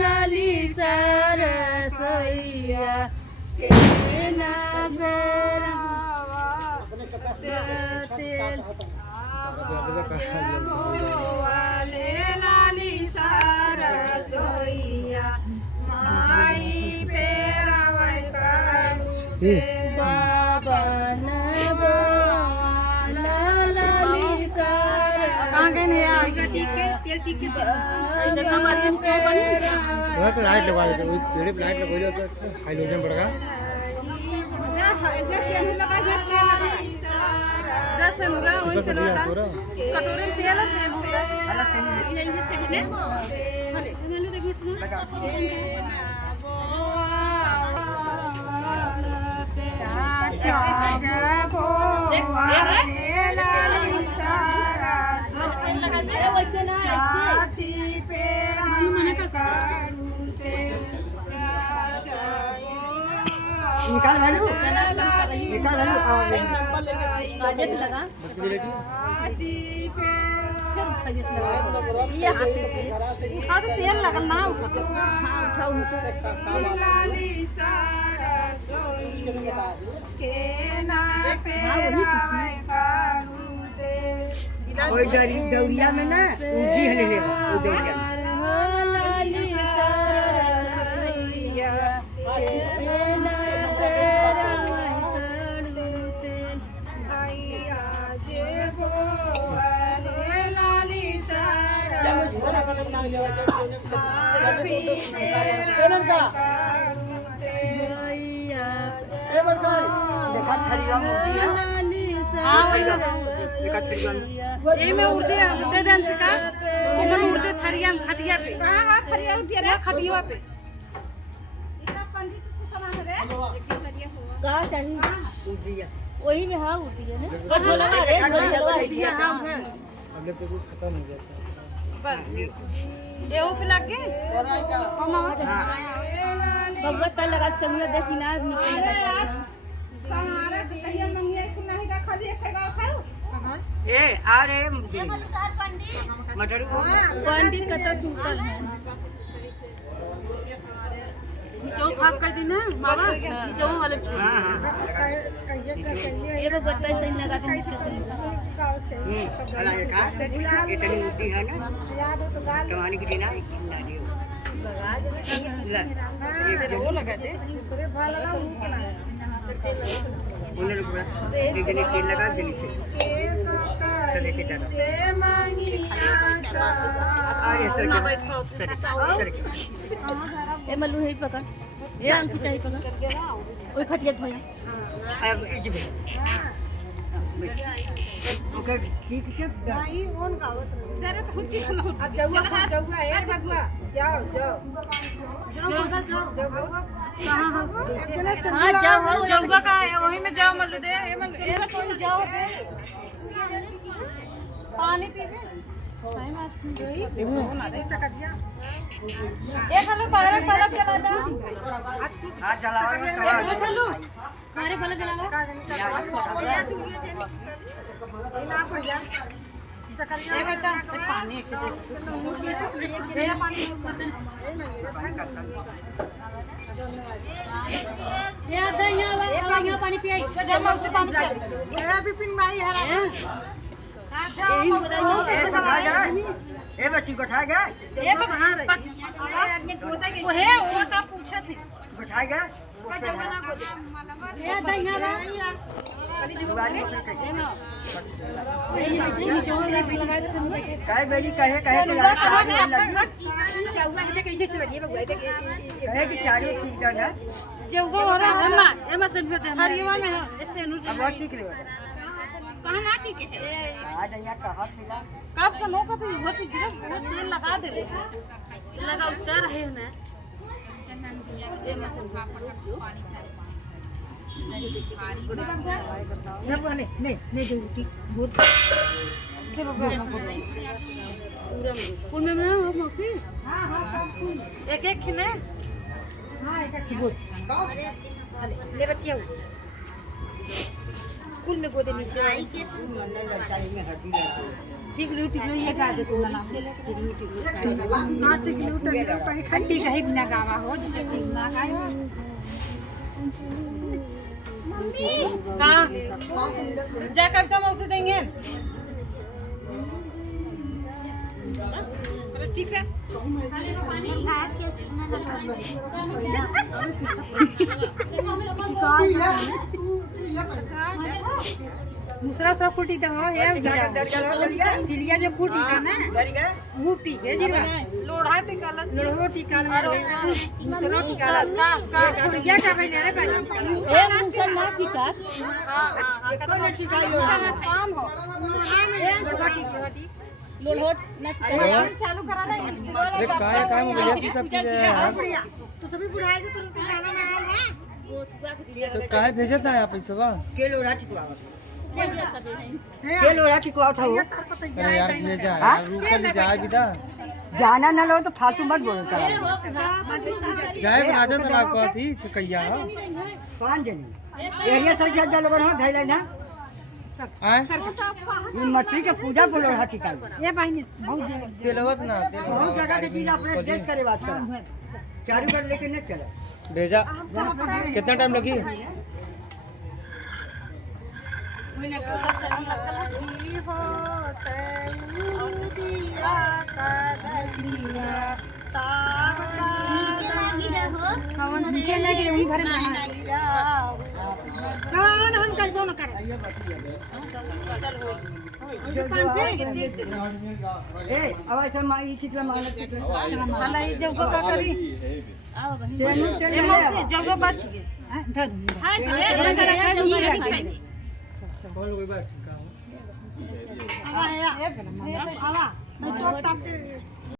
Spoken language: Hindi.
लाली सरसैया लाली सरसैया माई बाबन लाली कहाँ गए हैं तेल टीके से ऐसे ना मार्केट में बनी वहाँ तो लाइट लगवा देते हैं पेड़ पे लाइट लगवा दो तो हाइड्रोजन बढ़ेगा कटोरे में तेल से निकाल वालू लगा तो तेल लगल ना दौड़िया में ना उंगी हले ले दौड़िया में में उड़ते देन से का कोमल उड़ते थरिया में खटिया पे हां थरिया उड़ती रे खटिया पे इना पंडित को समान रे का चाहिए उड़िया वही में हां उड़ती है ना झोला रे झोला हां अगले पे कुछ खत्म हो गया ये वो पे लग गए ओ मामा भगवत सा लगा चमिया देखी ना निकल लगा हमारे कहिया मंगिया कि नहीं का खाली खाएगा खाओ ए अरे मटर पंडित का तो सूतल है चौक खाप कर देना मामा चौक वाले हां हां ये तो बताई तई लगा दे अला ये का इतनी मुट्ठी है ना कमाने की देना ना दियो वो लगा दे उन्होंने पूरा देखने तेल लगा देनी से चले के डाला आगे सर ए मल्लू है पकड़ ये अंकी चाहिए पकड़ ओए खटिया धोया अब इज में ओके ठीक है भाई कौन गावत तेरे तो हुट्टी खलो अब जाऊआ ए बगुआ जाओ जाओ हाँ जाओ जाऊगा का वही में जाओ मल्लू दे ये कौन जाओ दे पानी पीबे टाइम आज देखो ना दे चका दिया एक हलो बाहर कलर जला दो हां जलाओ हलो सारे बल्ब जला लो ना पड़ जा चका दिया ये बेटा पानी एक दे पानी ये दे यहाँ पानी पियाई जब उसे पानी पिया ये भी पिन माई है ए बच्ची को उठा गया ये बाहर आदमी गोदा के वो है वो का पूछा थी उठा गया का जगह ना गोदे ये दे यहाँ काय बेरी कहे कहे के लगा चौगा है कैसे से लगी बगुआ कहे कि चारों ठीक है चौगा हो रहा है एमा से हरिवा में है ऐसे नु अब ठीक ले कहां ना ठीक है आज यहाँ कहा थिला कब का नो का तो बहुत गिरस बहुत तेल लगा दे लगा उतर है ना एमा से पानी सारे नहीं जो ठीक बहुत फूल में ना मौसी हां हां सब फूल एक एक खिले हां एक एक बहुत ले बच्चियों कुल में गोदे नीचे टिकलू टिकलू ये गा दे तुम ना हां टिकलू टिकलू कहीं खट्टी कहीं बिना गावा हो जिसे ना गाए कहां जा कविता मौसी देंगे ठीक है दूसरा सब कुटी तो हो है सिलिया जो कुटी का ना कुटी के जीवा लोढ़ा टिकाला लोढ़ो टिकाला दूसरा टिकाला का छोड़िया का भाई रे भाई ए मुंह ना टिका हां तो ना टिका लोढ़ा काम हो लोढ़ा टिका लोढ़ो चालू करा ना अरे काय मुझे सब चीज है तो सभी बुढ़ाएगा तो गाना ना आए हैं तो काय भेजत है आप पैसा के लोड़ा टिकवा के लोड़ा टिकवा उठाओ अरे यार भेजा यार रुक कर ले जाए बिदा जाना ना लो तो फालतू मत बोलो करा जाए राजा तालाब को थी छकैया कौन जनी एरिया सर जा लोग ना धैले ना आए ये मछली के पूजा को लोड़ा टिका ये बहनी बहुत तेलवत ना बहुत जगह के दिन अपने ड्रेस करे बात करा चारू कर लेके न चला भेजा कितना टाइम लगी नीचे ना गिरे वही भरे कौन हम कल फोन कर ए आवाज से माई कितना मांगना हां ये जगह का करी चल जगह बच गए हां बोल कोई बात ठीक है आवा तो